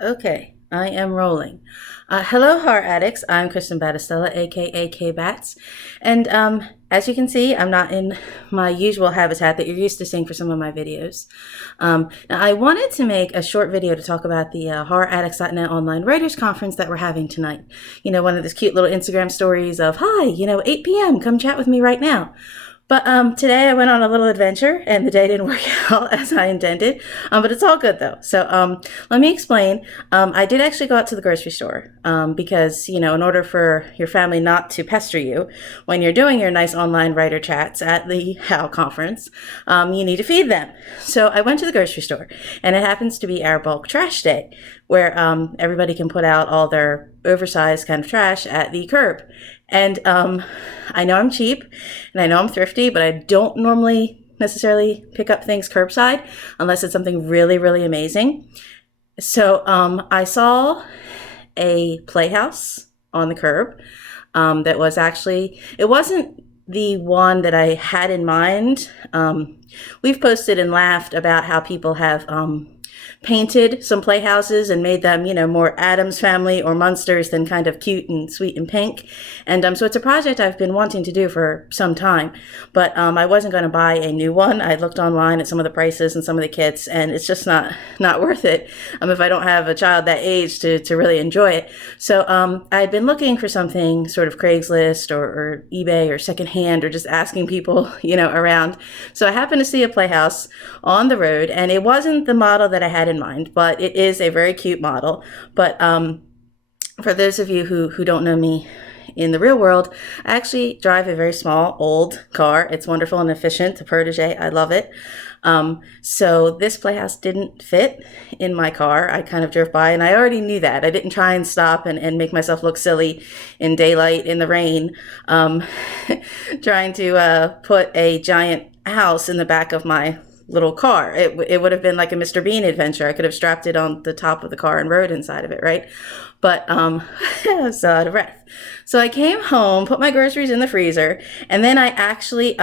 Okay, I am rolling. Hello, horror addicts. I'm Kristin Battestella, aka Kbatz, and as you can see, I'm not in my usual habitat that you're used to seeing for some of my videos. Now, I wanted to make a short video to talk about the HorrorAddicts.net online writers conference that we're having tonight. You know, one of those cute little Instagram stories of, "Hi, 8 p.m. Come chat with me right now." But today I went on a little adventure and the day didn't work out as I intended. But it's all good though. So let me explain. I did actually go out to the grocery store because, in order for your family not to pester you when you're doing your nice online writer chats at the HOW conference, you need to feed them. So I went to the grocery store, and it happens to be our bulk trash day, where everybody can put out all their oversized kind of trash at the curb. And I know I'm cheap and I know I'm thrifty, but I don't normally necessarily pick up things curbside unless it's something really, really amazing. So I saw a Playhouse on the curb that was actually, it wasn't the one that I had in mind. We've posted and laughed about how people have painted some playhouses and made them, more Addams Family or Munsters than kind of cute and sweet and pink. And so it's a project I've been wanting to do for some time, but I wasn't going to buy a new one. I looked online at some of the prices and some of the kits, and it's just not worth it if I don't have a child that age to really enjoy it. So I'd been looking for something sort of Craigslist or eBay or secondhand, or just asking people, around. So I happened to see a Playhouse on the road, and it wasn't the model that I had in mind, but it is a very cute model. But for those of you who don't know me in the real world, I actually drive a very small old car. It's wonderful and efficient, the Protege. I love it. So this Playhouse didn't fit in my car. I kind of drove by, and I already knew that. I didn't try and stop and make myself look silly in daylight, in the rain, trying to put a giant house in the back of my little car. It would have been like a Mr. Bean adventure. I could have strapped it on the top of the car and rode inside of it, right? But I was so out of breath. So I came home, put my groceries in the freezer, and then I actually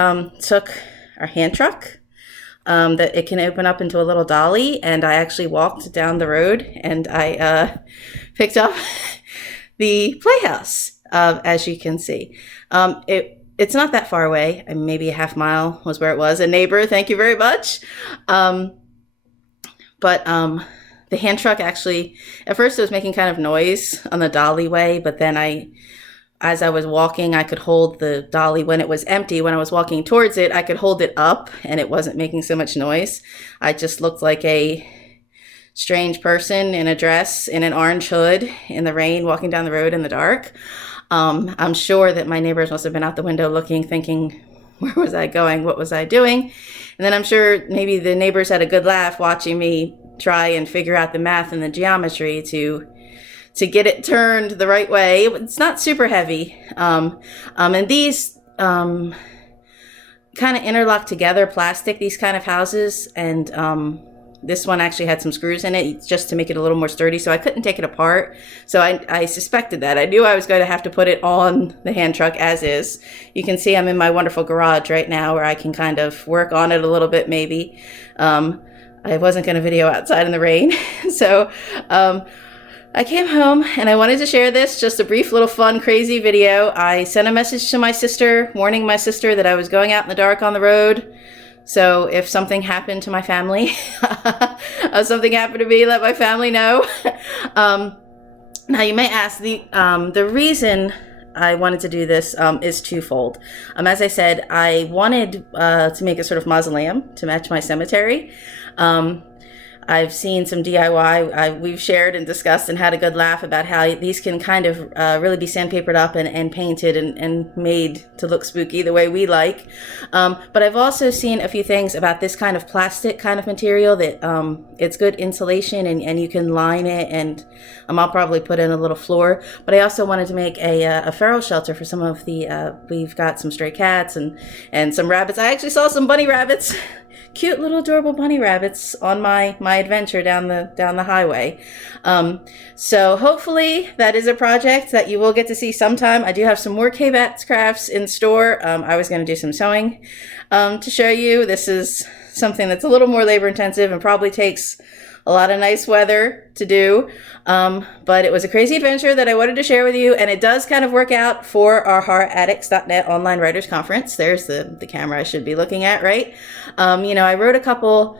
took our hand truck that it can open up into a little dolly, and I actually walked down the road, and I picked up the Playhouse, as you can see. It's not that far away. Maybe a half mile was where it was. A neighbor, thank you very much. But the hand truck actually, at first it was making kind of noise on the dolly way, but then as I was walking, I could hold the dolly when it was empty. When I was walking towards it, I could hold it up and it wasn't making so much noise. I just looked like a strange person in a dress, in an orange hood, in the rain, walking down the road in the dark. I'm sure that my neighbors must have been out the window looking, thinking, where was I going? What was I doing? And then I'm sure maybe the neighbors had a good laugh watching me try and figure out the math and the geometry to get it turned the right way. It's not super heavy. And these kind of interlock together, plastic, these kind of houses. And this one actually had some screws in it just to make it a little more sturdy, so I couldn't take it apart. So I suspected that. I knew I was going to have to put it on the hand truck as is. You can see I'm in my wonderful garage right now where I can kind of work on it a little bit maybe. I wasn't going to video outside in the rain. So I came home and I wanted to share this, just a brief little fun, crazy video. I sent a message to my sister, warning my sister that I was going out in the dark on the road. So if something happened to my family, something happened to me, let my family know. Now you may ask, the reason I wanted to do this is twofold. As I said, I wanted to make a sort of mausoleum to match my cemetery. I've seen some DIY we've shared and discussed and had a good laugh about how these can kind of really be sandpapered up and painted and made to look spooky the way we like. But I've also seen a few things about this kind of plastic kind of material that it's good insulation and you can line it, and I'll probably put in a little floor. But I also wanted to make a feral shelter for some of the, we've got some stray cats and some rabbits. I actually saw some bunny rabbits. Cute little adorable bunny rabbits on my adventure down the highway. So hopefully that is a project that you will get to see sometime. I do have some more Kbatz crafts in store. I was going to do some sewing to show you. This is something that's a little more labor intensive and probably takes a lot of nice weather to do. But it was a crazy adventure that I wanted to share with you, and it does kind of work out for our horroraddicts.net online writers conference. There's the camera I should be looking at, right? I wrote a couple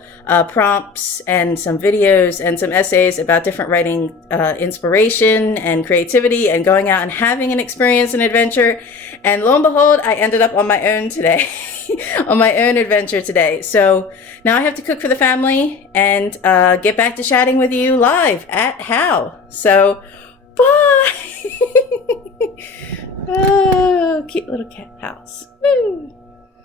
prompts and some videos and some essays about different writing inspiration and creativity and going out and having an experience and adventure. And lo and behold, I ended up on my own today, on my own adventure today. So now I have to cook for the family and get back to chatting with you live at How. So, bye! Oh, cute little cat house. Woo.